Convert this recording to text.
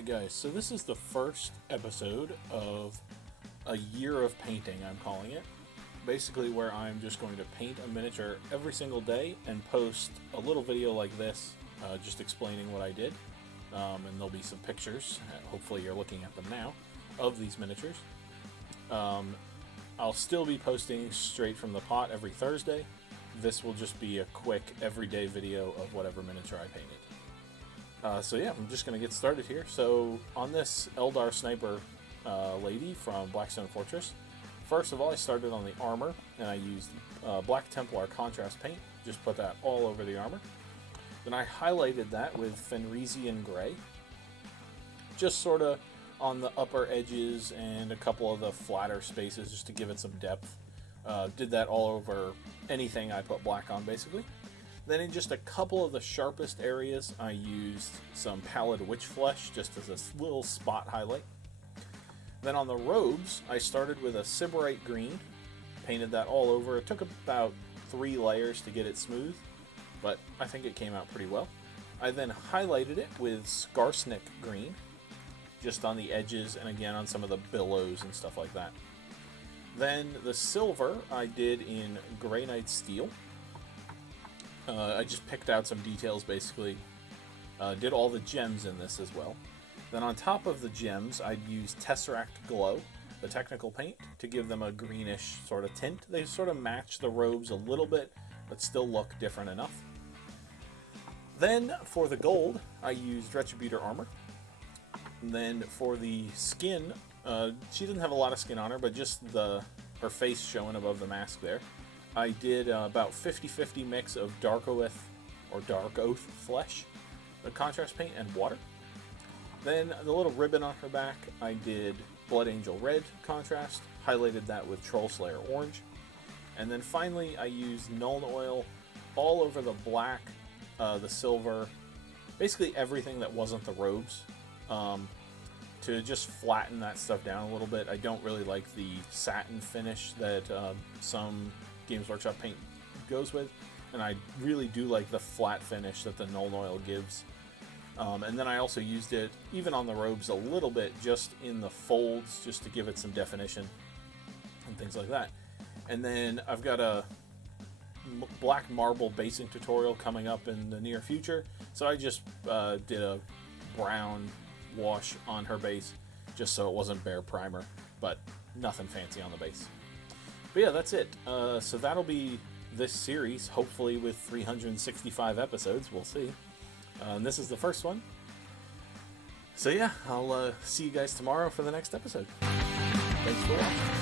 Alright guys, so this is the first episode of a year of painting, I'm calling it. Basically where I'm just going to paint a miniature every single day and post a little video like this, just explaining what I did. And there'll be some pictures, hopefully you're looking at them now, of these miniatures. I'll still be posting straight from the pot every Thursday. This will just be a quick everyday video of whatever miniature I painted. So yeah, I'm just going to get started here. So on this Eldar Sniper lady from Blackstone Fortress, first of all I started on the armor, and I used Black Templar contrast paint, just put that all over the armor. Then I highlighted that with Fenrisian Gray, just sort of on the upper edges and a couple of the flatter spaces just to give it some depth. Did that all over anything I put black on, basically. Then in just a couple of the sharpest areas, I used some Pallid Witch Flesh just as a little spot highlight. Then on the robes, I started with a Sybarite Green, painted that all over. It took about 3 layers to get it smooth, but I think it came out pretty well. I then highlighted it with Skarsnik Green, just on the edges and again on some of the billows and stuff like that. Then the silver I did in Grey Knight Steel. I just picked out some details basically. Did all the gems in this as well. Then on top of the gems, I'd use Tesseract Glow, the technical paint, to give them a greenish sort of tint. They sort of match the robes a little bit, but still look different enough. Then for the gold, I used Retributor Armor. And then for the skin, she doesn't have a lot of skin on her, but just her face showing above the mask there. I did about 50-50 mix of Dark Oath flesh, the contrast paint, and water. Then the little ribbon on her back, I did Blood Angel Red contrast, highlighted that with Troll Slayer Orange. And then finally I used Nuln Oil all over the black, the silver, basically everything that wasn't the robes, to just flatten that stuff down a little bit. I don't really like the satin finish that some Games Workshop paint goes with, and I really do like the flat finish that the Nuln Oil gives. And then I also used it even on the robes a little bit, just in the folds, just to give it some definition and things like that. And then I've got a black marble basing tutorial coming up in the near future, so I just did a brown wash on her base just so it wasn't bare primer, but nothing fancy on the base. But yeah, that's it. So that'll be this series, hopefully with 365 episodes. We'll see. And this is the first one. So yeah, I'll see you guys tomorrow for the next episode. Thanks for watching.